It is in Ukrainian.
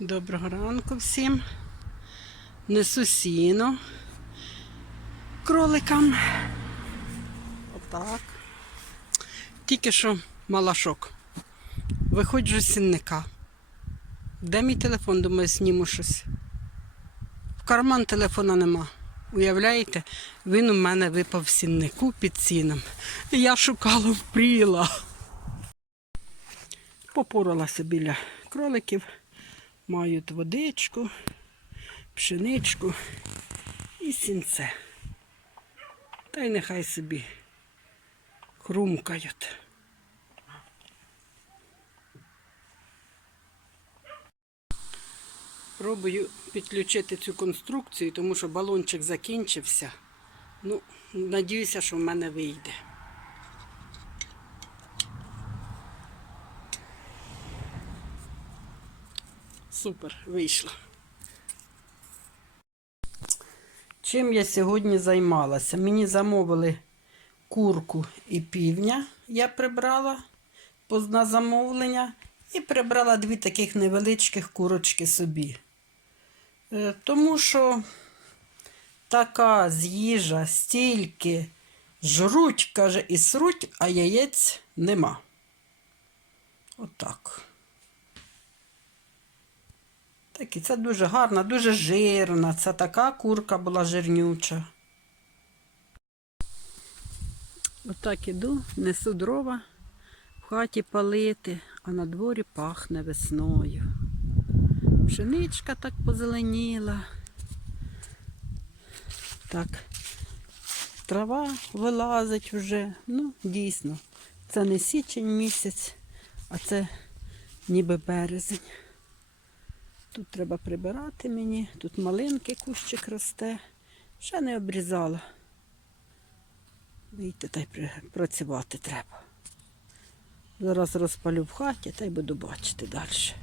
Доброго ранку всім. Несу сіно кроликам. Отак. Тільки що малашок. Виходжу з сінника. Де мій телефон? Думаю, зніму щось. В карман телефона нема. Уявляєте, він у мене випав в сіннику під сіном. Я шукала впріла. Попоралася біля кроликів. Мають водичку, пшеничку і сінце. Та й нехай собі хрумкають. Пробую підключити цю конструкцію, тому що балончик закінчився. Ну, надіюся, що в мене вийде. Супер, вийшло. Чим я сьогодні займалася? Мені замовили курку і півня, я прибрала позна замовлення і прибрала дві таких невеличких курочки собі. Е, Тому що така з їжа стільки жруть, каже, і сруть, а яєць нема. Отак. Так, і це дуже гарна, дуже жирна. Це така курка була жирнюча. Отак іду, несу дрова в хаті палити, а на дворі пахне весною. Пшеничка так позеленіла. Так, трава вилазить вже. Ну, дійсно, це не січень місяць, а це ніби березень. Тут треба прибирати мені, тут малинки кущик росте. Ще не обрізала. Вийти та й працювати треба. Зараз розпалю в хаті та й буду бачити далі.